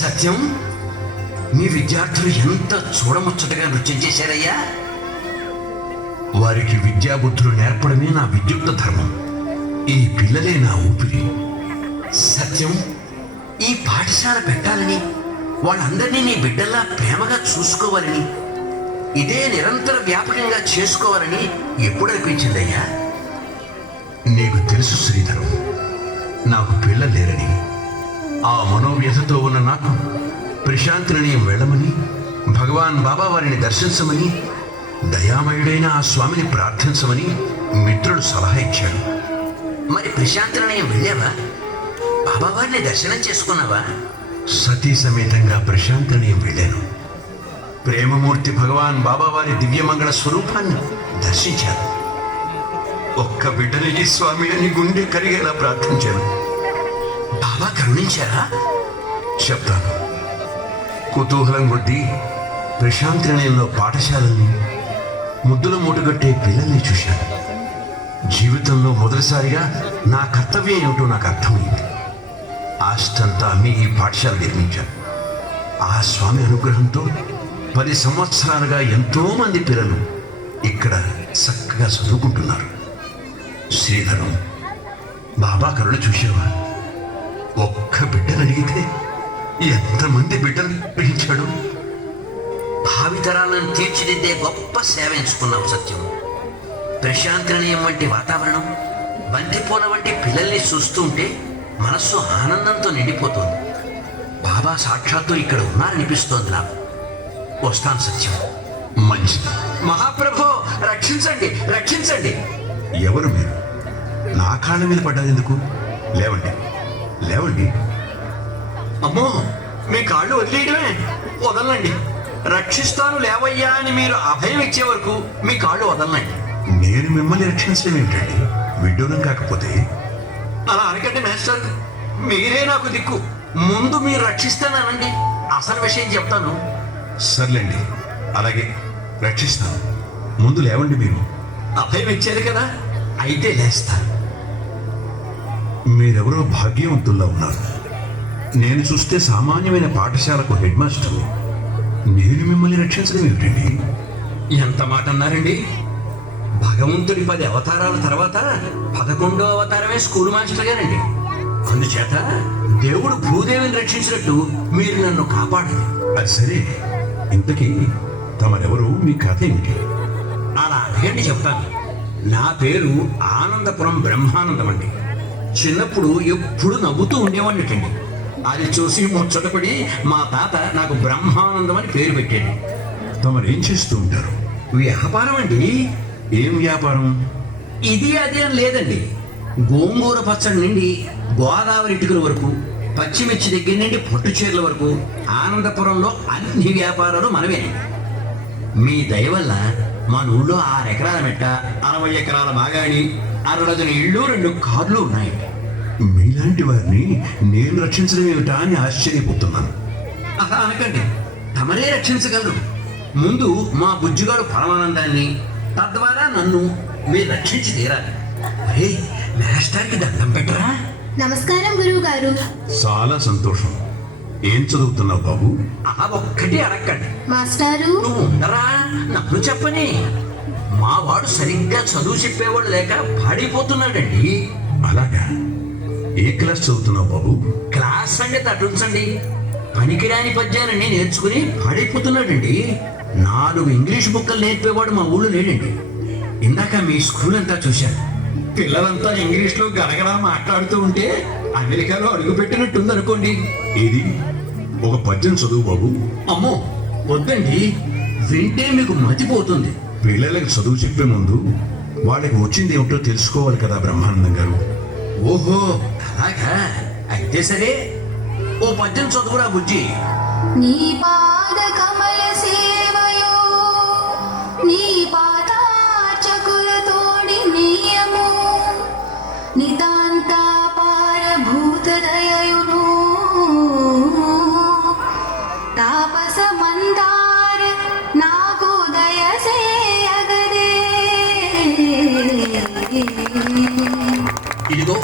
సత్యం, మీ విద్యార్థులు ఎంత చూడముచ్చటగా నృత్యం చేశారయ్యా. వారికి విద్యాబుద్ధులు నేర్పడమే నా విద్యుక్త ధర్మం. ఈ పిల్లలే నా ఊపిరి. సత్యం, ఈ పాఠశాల పెట్టాలని, వాళ్ళందరినీ నీ బిడ్డల్లా ప్రేమగా చూసుకోవాలని, ఇదే నిరంతర వ్యాపకంగా చేసుకోవాలని ఎప్పుడు అనిపించిందయ్యా? నీకు తెలుసు శ్రీధరం, నాకు పిల్లలు లేరని. ఆ మనోవ్యధతో ఉన్న నాకు ప్రశాంతిని వెళ్ళమని, భగవాన్ బాబా వారిని దర్శించమని, దయామయుడైన ఆ స్వామిని ప్రార్థించమని మిత్రుడు సలహా ఇచ్చాడు. మరి ప్రశాంతిని వెళ్ళావా? బాబా వారిని దర్శనం చేసుకున్నావా? సతీ సమేతంగా ప్రశాంతిని వెళ్ళాను. ప్రేమమూర్తి భగవాన్ బాబా వారి దివ్యమంగళ స్వరూపాన్ని దర్శించాను. ఒక్క బిడ్డని ఈ స్వామి అని గుండె కరిగేలా ప్రార్థించాను. బాబా కరుణించారా? చెప్తాను. కుతూహలం కొద్దీ ప్రశాంతి నిలయంలో పాఠశాలల్ని, ముద్దుల మూటగట్టే పిల్లల్ని చూశాను. జీవితంలో మొదటిసారిగా నా కర్తవ్యం ఏమిటో నాకు అర్థమైంది. ఆస్తంతా మీ ఈ పాఠశాల నిర్మించాను. ఆ స్వామి అనుగ్రహంతో 10 సంవత్సరాలుగా ఎంతో మంది పిల్లలు ఇక్కడ చక్కగా చదువుకుంటున్నారు. శ్రీధరం, బాబా కరుణ చూసావా? ఒక్క బిడ్డను అడిగితే ఎంతమంది బిడ్డలు పెంచాడు. భావితరాలను తీర్చిదిద్దే గొప్ప సేవ ఎంచుకున్నావు సత్యం. ప్రశాంతి నిలయం వంటి వాతావరణం, బంతిపూల వంటి పిల్లల్ని చూస్తుంటే మనస్సు ఆనందంతో నిండిపోతుంది. బాబా సాక్షాత్తు ఇక్కడ ఉన్నారనిపిస్తోంది నాకు. వస్తాను సత్యం. మంచిది. మహాప్రభో, రక్షించండి, రక్షించండి. ఎవరు మీరు? నా కాళ్ళ మీద పడ్డాది ఎందుకు? లేవండి, లేవండి. అమ్మో, మీ కాళ్ళు వదిలేయడమే. వదలండి. రక్షిస్తాను లేవయ్యా అని మీరు అభయం ఇచ్చే వరకు మీ కాళ్ళు వదలండి. నేను మిమ్మల్ని రక్షించడం ఏమిటండి? విడ్డూరం కాకపోతే? అలా అనకండి మాస్టర్, మీరే నాకు దిక్కు. ముందు మీరు రక్షిస్తానండి, అసలు విషయం చెప్తాను. సర్లేండి, అలాగే రక్షిస్తాను. ముందు లేవండి. మీరు అభయం ఇచ్చారు కదా, అయితే లేస్తాను. మీరెవరో భాగ్యవంతుల్లా ఉన్నారు. నేను చూస్తే సామాన్యమైన పాఠశాలకు హెడ్ మాస్టర్. నేను మిమ్మల్ని రక్షించడం ఏమిటండి? ఎంత మాట అన్నారండి? భగవంతుడి 10 అవతారాల తర్వాత 11వ అవతారమే స్కూల్ మాస్టర్ గారండి. అందుచేత దేవుడు భూదేవిని రక్షించినట్టు మీరు నన్ను కాపాడాలి. అది సరే, ఇంతకీ తమరెవరు? మీ కథ ఏమిటి? అలా అడగండి, చెప్తాను. నా పేరు ఆనందపురం బ్రహ్మానందం అండి. చిన్నప్పుడు ఎప్పుడు నవ్వుతూ ఉండేవాడిటండి. అది చూసి ముచ్చటపడి మా తాత నాకు బ్రహ్మానందం అని పేరు పెట్టాడు. తమరేం చేస్తూ ఉంటారు? వ్యాపారం అండి. ఏం వ్యాపారం? ఇది అదే లేదండి. గోంగూర పచ్చడి నుండి గోదావరి ఇటుకల వరకు, పచ్చిమిర్చి దగ్గర నుండి పొట్టు చీరల వరకు ఆనందపురంలో అన్ని వ్యాపారాలు మనమే. మీ దయ వల్ల మన ఊళ్ళో 6 ఎకరాల మెట్ట, 60 ఎకరాల మాగాణి, 60 డజన్ ఇళ్ళు, 2 కార్లు ఉన్నాయి. మీలాంటి వారిని నేను రక్షించడం ఏమిటా అని ఆశ్చర్యపోతున్నాను. అలా అనకండి, తమరే రక్షించగలరు. ముందు మా బుజ్జిగాడు పరమానందాన్ని, తద్వారా నన్ను మీరు రక్షించి తీరాలి. అరే, మాస్టర్కి దండం పెట్టరా? నమస్కారం గురువు గారు. చాలా సంతోషం. ఏం చదువుతున్నావు బాబు? ఆ ఒక్కటి అడగండి. మాస్టారు, నువ్వు ఉండరా, నన్ను చెప్పని. మా వాడు సరిగ్గా చదువు చెప్పేవాడు లేక పాడైపోతున్నాడండి. అలాగా? ఏ క్లాస్ చదువుతున్నావు బాబు? క్లాస్ సంగతి అటుంచండి, పనికిరాని పద్యాలన్నీ నేర్చుకుని పాడైపోతున్నాడండి. 4 ఇంగ్లీష్ బుక్కలు నేర్పేవాడు మా ఊళ్ళో లేడండి. ఇందాక మీ స్కూల్ అంతా చూశాను. పిల్లలంతా ఇంగ్లీష్లో గడగడా మాట్లాడుతూ ఉంటే అమెరికాలో అడుగు పెట్టినట్టుంది అనుకోండి. ఏది ఒక పద్యం చదువు బాబు. అమ్మో వద్దండి, వింటే మీకు మతిపోతుంది. పిల్లలకి చదువు చెప్పే ముందు వాళ్ళకి వచ్చింది ఏమిటో తెలుసుకోవాలి కదా బ్రహ్మానందం గారు. ఓహో అలాగా, అయితే సరే ఓ పద్యం చదువురా బుజ్జి. నీ పాద కమల సేవయో నీ పాదార్చకుల తోడి నియము నితాంత పారభూత దయయును తాపస మందార నాకు దయసేయగదే. ఇదిగో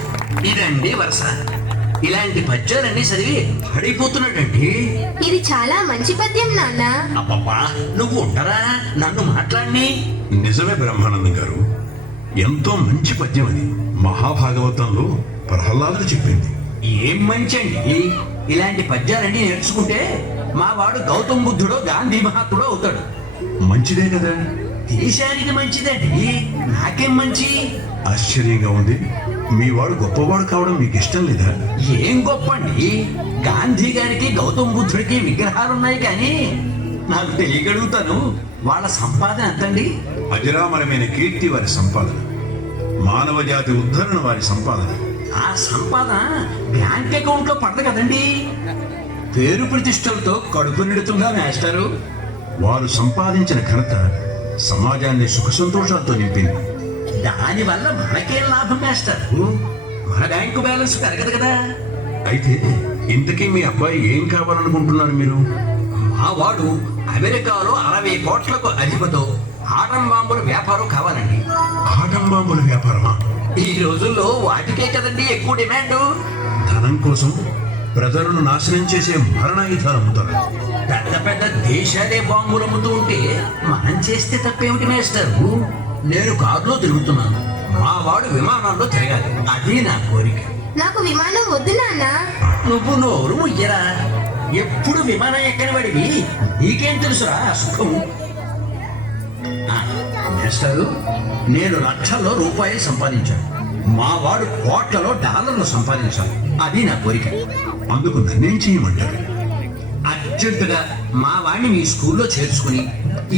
ఇదండి వరుస. ఇలాంటి పద్యాలన్నీ చదివి పడిపోతున్నాడండి. ఇది చాలా మంచి పద్యం నాన్న. అబ్బబ్బా నువ్వు ఉండరా, నన్ను మాట్లాడిని. నిజమే బ్రహ్మానందం గారు, ఎంతో మంచి పద్యం అది. మహాభాగవతంలో ప్రహ్లాదుడు చెప్పింది. ఏం మంచి అండి, ఇలాంటి పద్యాలన్నీ నేర్చుకుంటే మా వాడు గౌతమ బుద్ధుడో గాంధీ మహాత్ముడో అవుతాడు. మంచిదే కదా? దేశానికి మంచిదండి, నాకేం మంచి. ఆశ్చర్యంగా ఉంది. మీ వాడు గొప్పవాడు కావడం మీకు ఇష్టం లేదా? ఏం గొప్ప అండి, గాంధీ గారికి గౌతమ బుద్ధుడికి విగ్రహాలున్నాయి కానీ నాకు తెలియగలుగుతాను వాళ్ళ సంపాదన ఎంతండి. అజరామరమైన కీర్తి వారి సంపాదన, మానవ జాతి ఉద్ధరణ వారి సంపాదన. ఆ సంపాదన బ్యాంక్ అకౌంట్ లో పడదు కదండి. పేరు ప్రతిష్టలతో కడుపు నిడుతుందా మాస్టారు. వారు సంపాదించిన ఘనత సమాజాన్ని సుఖ సంతోషాలతో నింపింది. దానివల్ల మనకేం లాభం మాస్టారు, మన బ్యాంకు బ్యాలెన్స్ పెరగదు కదా. అయితే ఇంతకీ మీ అబ్బాయి ఏం కావాలనుకుంటున్నారు మీరు? మా వాడు అమెరికాలో 60 కోట్లకు అధిపతో ఆటం బాంబుల వ్యాపారం కావాలండి. ఆటం బాంబుల వ్యాపారమా? ఈ రోజుల్లో వాటికే కదండి ఎక్కువ డిమాండ్. ధనం కోసం ప్రజలను నాశనం చేసే మరణాయుధాలు అమ్ముతారు. పెద్ద పెద్ద దేశాలే బాంబులు అమ్ముతూ ఉంటే మనం చేస్తే తప్పేమిటి మేస్టారు. నేను కారులో తిరుగుతున్నాను, మా వాడు విమానాల్లో తిరగాలి, అది నా కోరిక. నాకు విమానం వద్దు నాన్న. నువ్వు నోరు ముయ్యరా, ఎప్పుడు విమానం ఎక్కని వాడివి, నీకేం తెలుసురా ఆ సుఖము. మేస్టారు, నేను లక్షల్లో రూపాయలు సంపాదించాను, మా వాడు కోట్లలో డాలర్లు సంపాదించాలి, అది నా కోరిక. అందుకు నన్నేం చేయమంటారు? అర్జెంటుగా మా వాడిని మీ స్కూల్లో చేర్చుకుని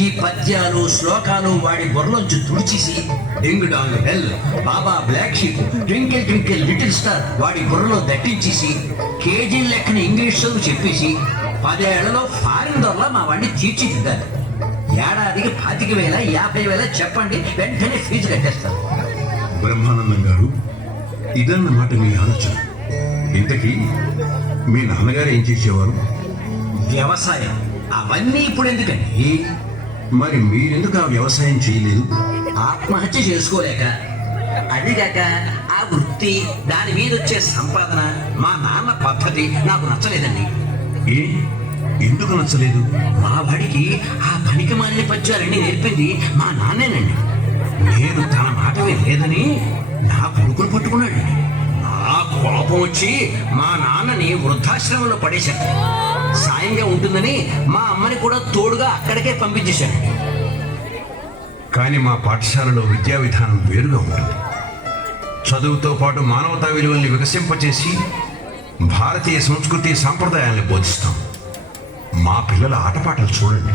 ఈ పద్యాలు శ్లోకాలు వాడి బుర్రలోంచి తుడిచేసి ding dong bell, baa baa black sheep, twinkle twinkle little star వాడి బుర్రలో దట్టించేసి కేజీ లెక్కన ఇంగ్లీష్ చదువు చెప్పేసి 10 ఏళ్లలో ఫారిన్ దొరలా మా వాడిని తీర్చిదిద్దాలి. ఏడాదికి 25,000 50,000 చెప్పండి, వెంటనే ఫీజు కట్టేస్తాను. బ్రహ్మానందం గారు, ఇదన్నమాట మీ ఆలోచన. ఇంతకీ మీ నాన్నగారు ఏం చేసేవారు? వ్యవసాయం, అవన్నీ ఇప్పుడు ఎందుకండి. మరి మీరెందుకు ఆ వ్యవసాయం చేయలేదు? ఆత్మహత్య చేసుకోలేక. అదిగాక ఆ వృత్తి, దాని మీద వచ్చే సంపాదన, మా నాన్న పద్ధతి నాకు నచ్చలేదండి. ఏ ఎందుకు నచ్చలేదు? మా వాడికి ఆ పనికి మాలిన పద్యాలన్నీ నేర్పింది మా నాన్నేనండి. నేను తన మాట లేదని నా కొడుకును పట్టుకున్నాడండి. నా కోపం వచ్చి మా నాన్నని వృద్ధాశ్రమంలో పడేశాను. సాయంగా ఉంటుందని మా అమ్మని కూడా తోడుగా అక్కడికే పంపించేశాను. కానీ మా పాఠశాలలో విద్యా విధానం వేరుగా ఉంటుంది. చదువుతో పాటు మానవతా విలువల్ని వికసింపచేసి భారతీయ సంస్కృతి సాంప్రదాయాల్ని బోధిస్తాం. మా పిల్లల ఆటపాటలు చూడండి.